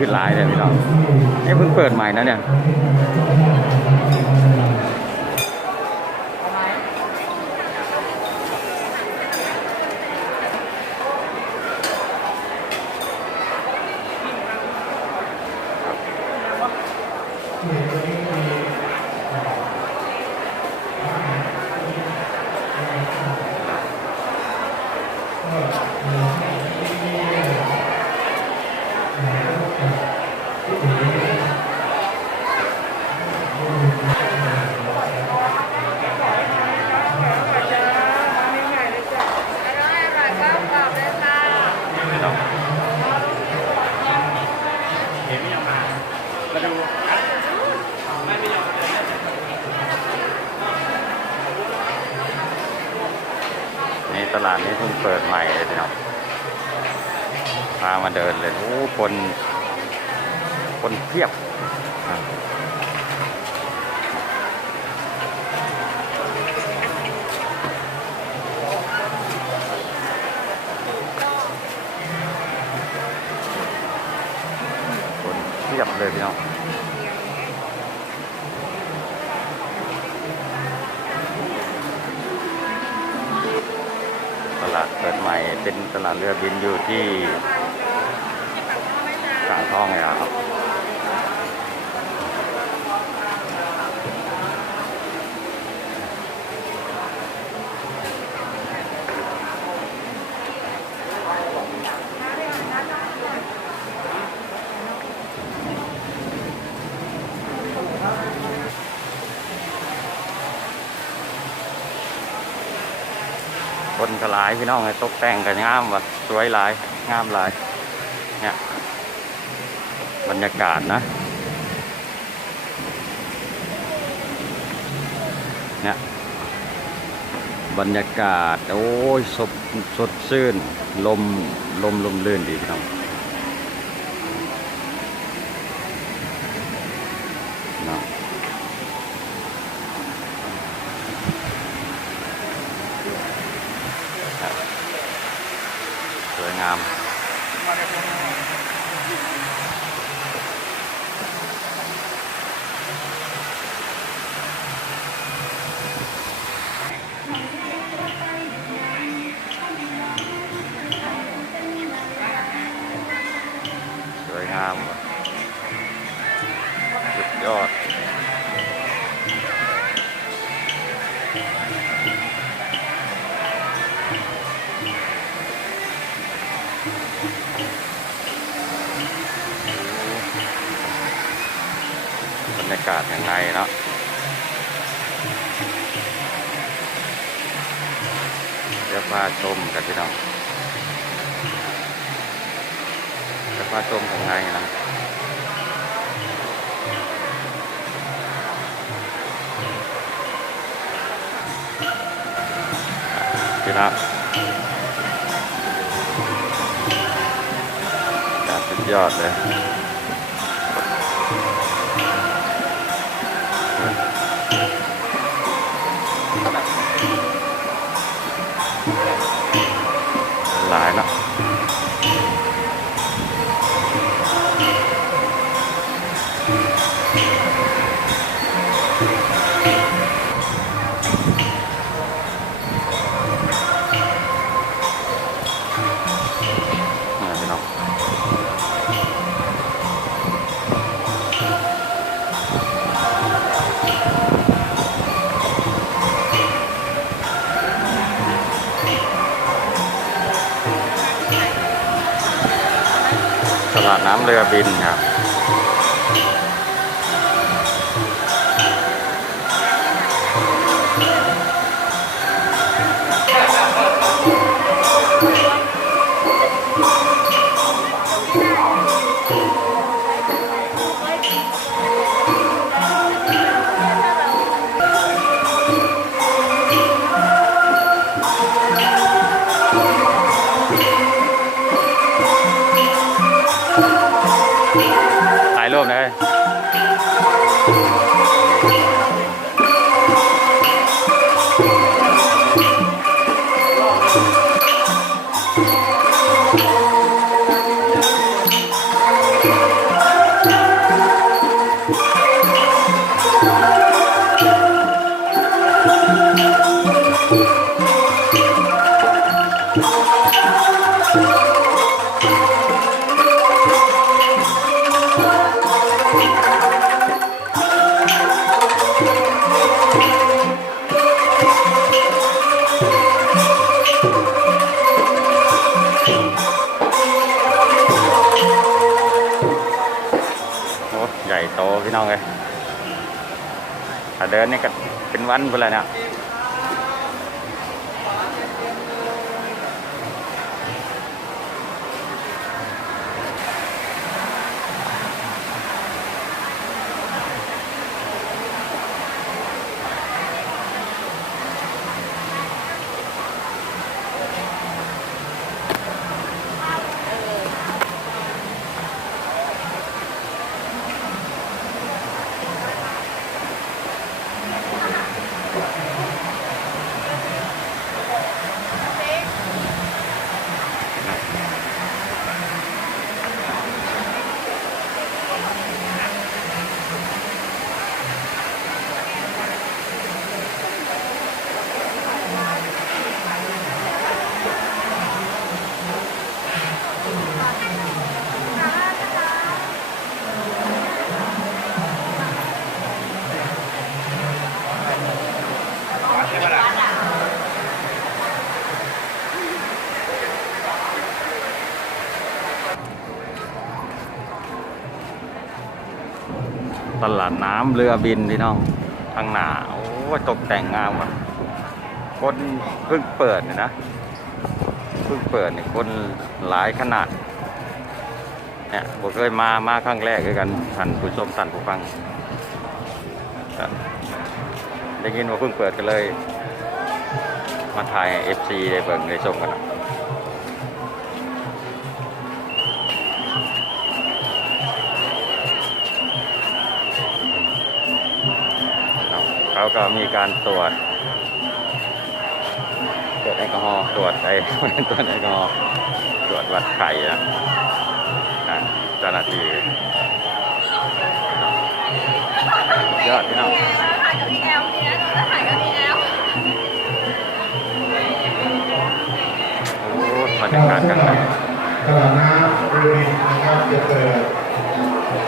ขึ้นหลายเลยพี่น้องเพิ่งเปิดใหม่นะเนี่ยนี่ตลาดนี้เพิ่งเปิดใหม่เลยพี่น้องพามาเดินเลยโอ้คนเพียบเทียบเลยพี่น้องตลาดเปิดใหม่เป็นตลาดเรือบินอยู่ที่อ่างทองเนี่ยครับคนกระหลายพี่น้องตกแต่งกันงามว่ะสวยหลายงามหลายเนี่ยบรรยากาศนะเนี่ยบรรยากาศโอ้ยสดชื่นลมลื่นดีพี่น้องสวยงามสวยงามสุดยอดบรรยากาศยังไงเนาะเดี๋ยวพาชมกันพี่น้องเดี๋ยวพาชมข้างในนะพี่น้องสุดยอดเลยหลายเนาะพี่น้องตลาดน้ำเรือบินครับ โอ้ใหญ่โตพี่น้องเลยถ้าเดินนี่ก็เป็นวันไปเลยเนี่ยตลาดน้ำเรือบินพี่น้องทางหนาโอ้ตกแต่งงามว่ะคนเพิ่งเปิดเนี่ยนะเพิ่งเปิดเนี่ยคนหลายขนาดเนี่ยผมเคยมาครั้งแรกด้วยกันท่านผู้ชมท่านผู้ฟังได้ยินว่าเพิ่งเปิดกันเลยมาถ่าย FC ได้เบิ่งได้ชมกันนะเขาก็มีการตรวจแอลกอฮอล์ตรวจตรวจแอลกอฮอล์ตรวจวัดไข่นะเจ้าหน้าที่ยอดพี่น้องถ่ายกับพี่แอลเนี่ยถ่ายกับพี่แอลโอ้บรรยากาศกันนะตลาดน้ำบริเวณนะครับจะเปิด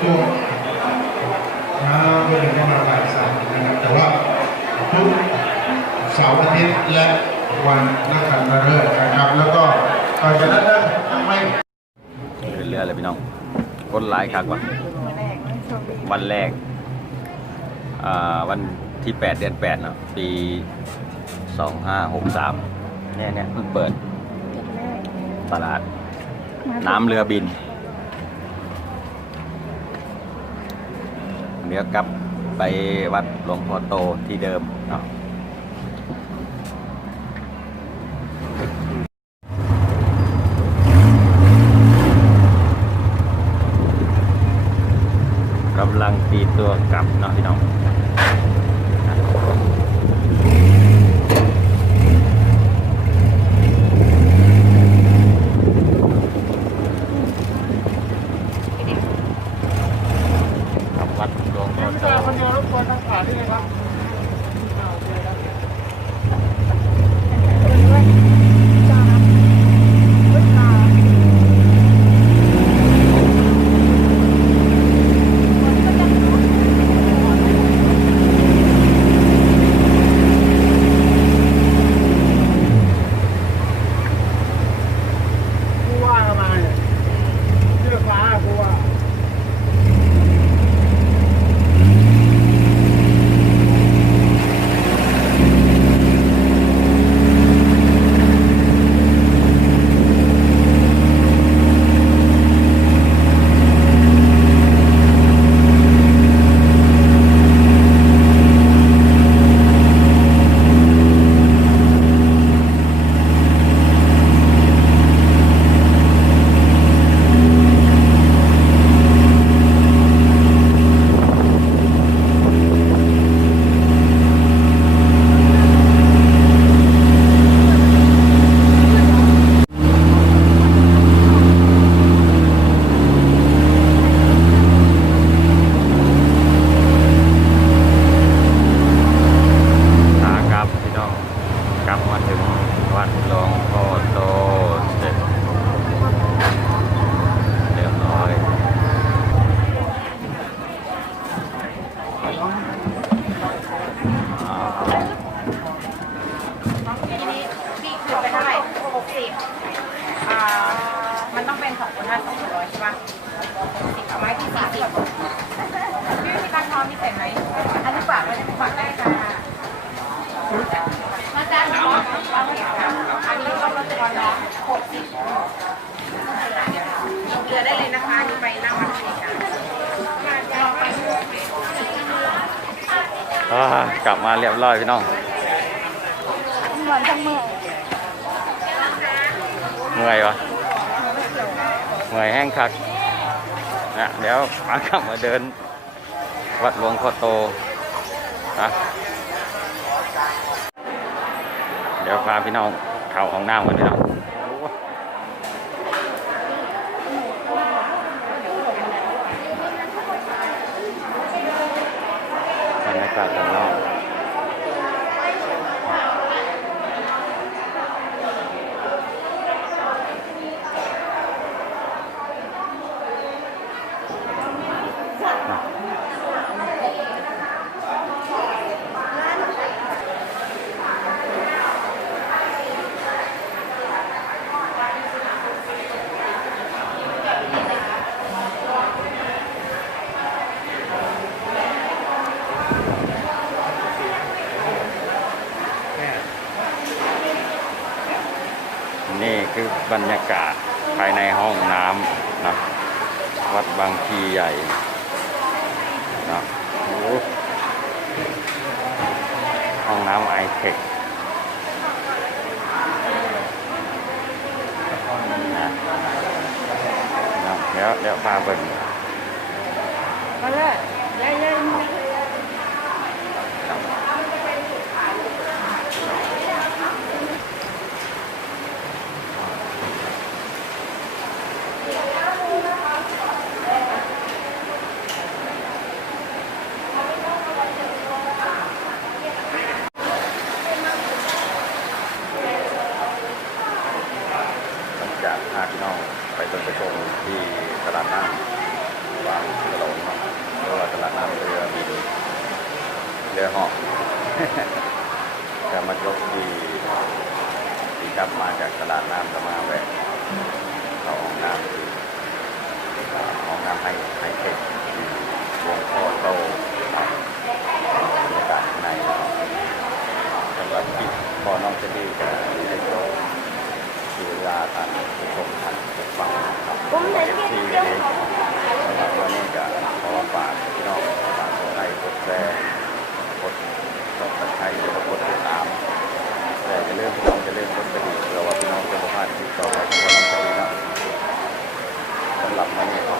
ช่วงเมื่อประมาณบ่ายสามนะครับแต่ว่าทุกเสาร์อาทิตย์และวันนักขัตฤกษ์นะครับแล้วก็ต่อจากนั้นไม่เรื่อยๆเลยพี่น้องคนหลายครั้งวะวันแรกวันที่8 เดือน 8เนาะปี2563เนี่ยเพิ่งเปิดตลาดน้ำเรือบินเดี๋ยวกลับไปวัดหลวงพ่อโตที่เดิมเนาะกำลังตีตัวกลับเนาะพี่น้องวัดหลวงพ่อโต กลับมาถึงวัดหลวงพ่อโตเสร็จเรียบร้อยทีนี้พี่คืนไปเท่าไหร่60อ่ามันต้องเป็น2 คน200ใช่ป่ะ60เอาไม้ที่40พี่มีการทอนที่เสร็จไหมอันนี้ฝากไว้ฝากได้ค่ะมาจ้างเนาะอันนี้ต้องลดทอนเนาะ60เกลือได้เลยนะคะนี่ไปนั่งรับเองกันกลับมาเรียบร้อยพี่น้อง เหมือนทั้งมือ เมื่อยวะเมื่อยแห้งคักนะเดี๋ยวมากลับมาเดินวัดหลวงพ่อโตนะเดี๋ยวพาพี่น้องเข้าห้องน้ำกันพี่น้องบรรยากาศข้างนอกนี่คือบรรยากาศภายในห้องน้ำนะวัดบางพลีใหญ่นะโอ้ห้องน้ำไอเทคนะเดี๋ยวพาเบิ่ง มาเลยเย้จากพาพี่น้องไปเดินไปชมที่ตลาดน้ำวางกระโดดหรือว่าตลาดน้ำเรือมีเรือเหาะ จะมายกที่กลับมาจากตลาดน้ำก็มาแวะเข้าห้องน้ำคือห้องน้ำไฮเทคหลวงพ่อโตบรรยากาศข้างในสำหรับที่พ่อน้องเจดีกับไอโตคือเวลาท่านผู้ชมท่านผู้ฟังครับที่นี้สำหรับวันนี้ก็ขอฝากพี่น้องฝากกดไลค์กดแชร์กดsubscribeหรือว่ากดติดตามแต่อย่าลืมพี่น้องอย่าลืมกดกระดิ่งเพื่อว่าพี่น้องจะไม่พลาดคลิปต่อไปของเราจะดีนะสำหรับวันนี้ขอ